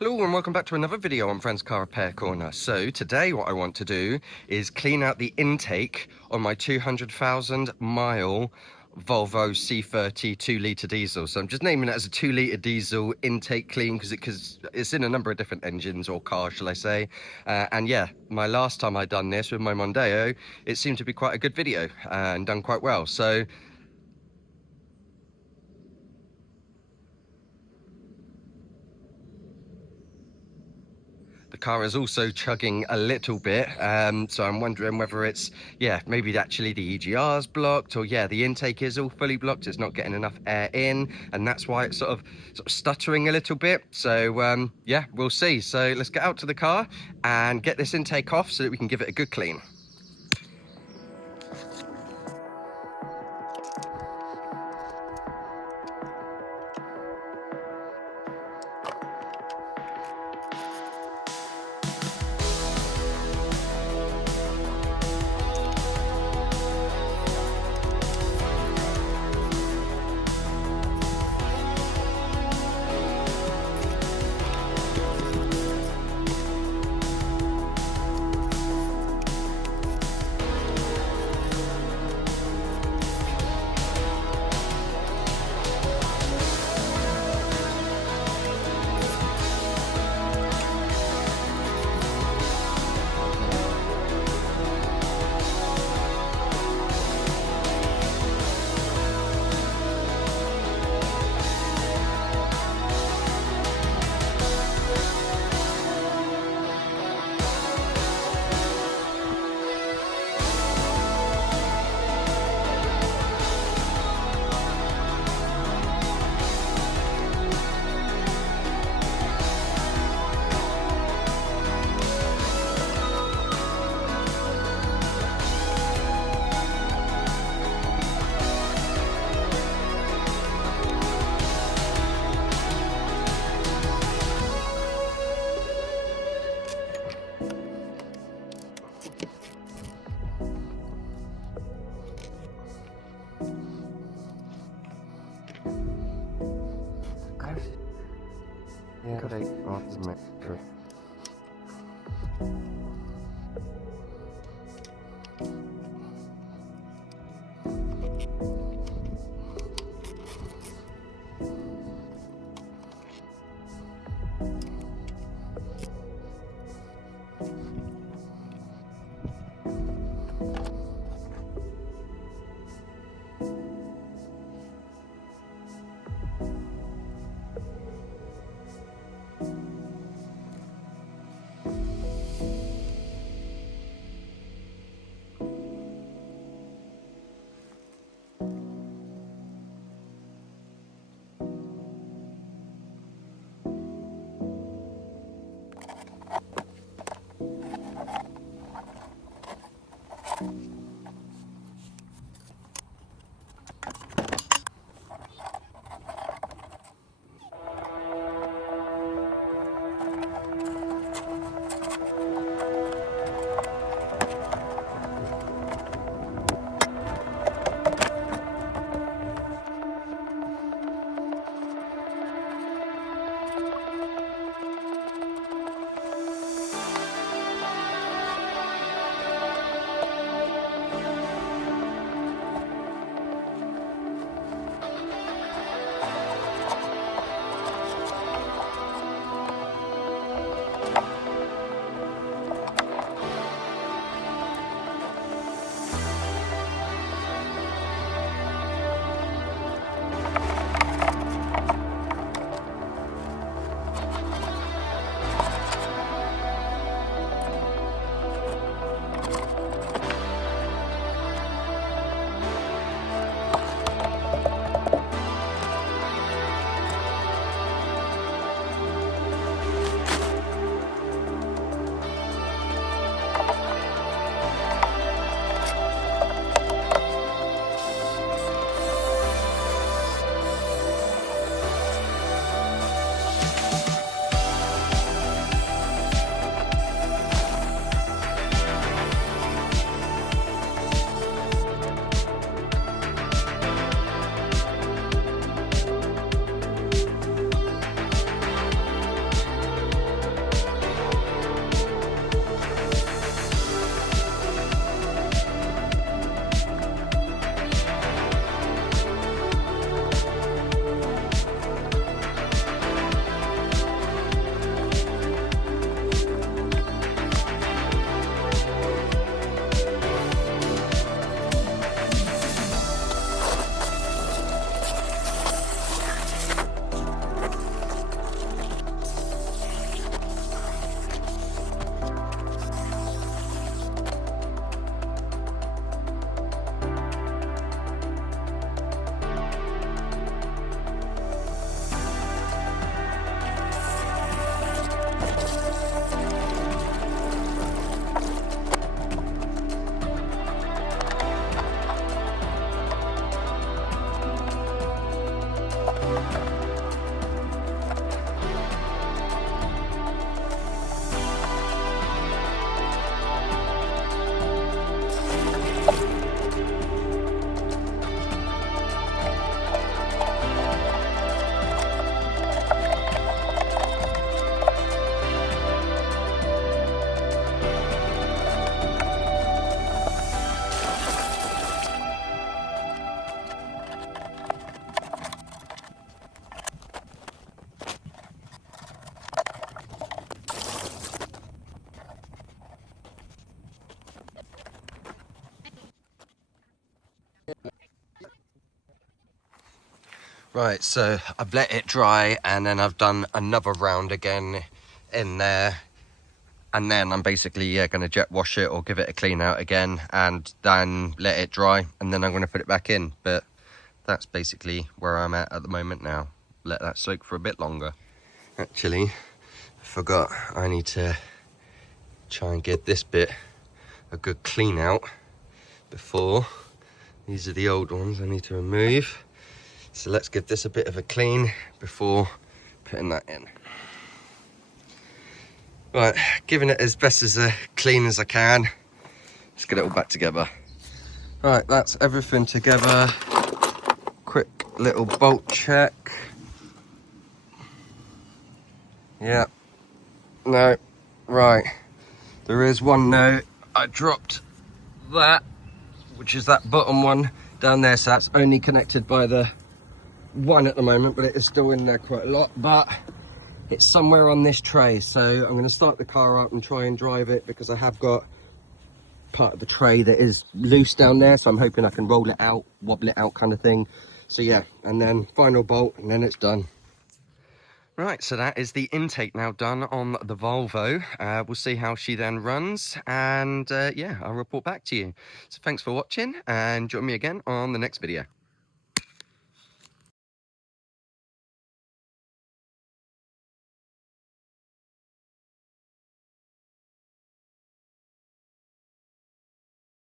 Hello and welcome back to another video on Friends Car Repair Corner. So today what I want to do is clean out the intake on my 200,000 mile Volvo C30 2-litre diesel. So I'm just naming it as a 2-litre diesel intake clean because it's in a number of different engines or cars, shall I say. And yeah, my last time I done this with my Mondeo, it seemed to be quite a good video and done quite well. So the car is also chugging a little bit, so I'm wondering whether it's, maybe actually the EGR's blocked, or the intake is all fully blocked, it's not getting enough air in, and that's why it's sort of stuttering a little bit. So we'll see. So let's get out to the car and get this intake off so that we can give it a good clean. Right, so I've let it dry and then I've done another round again in there, and then I'm basically going to jet wash it or give it a clean out again and then let it dry, and then I'm going to put it back in. But that's basically where I'm at the moment now. Let that soak for a bit longer. Actually, I forgot, I need to try and give this bit a good clean out before. These are the old ones I need to remove. So let's give this a bit of a clean before putting that in. Right, giving it as best as a clean as I can. Let's get it all back together. Right, that's everything together. Quick little bolt check. Yeah, no, right. There is one note. I dropped that, which is that bottom one down there, so that's only connected by the one at the moment, but it is still in there quite a lot. But it's somewhere on this tray, so I'm going to start the car up and try and drive it, because I have got part of the tray that is loose down there, so I'm hoping I can roll it out, wobble it out kind of thing. So yeah, and then final bolt and then it's done. Right, so that is the intake now done on the Volvo. We'll see how she then runs, and yeah, I'll report back to you. So thanks for watching, and join me again on the next video.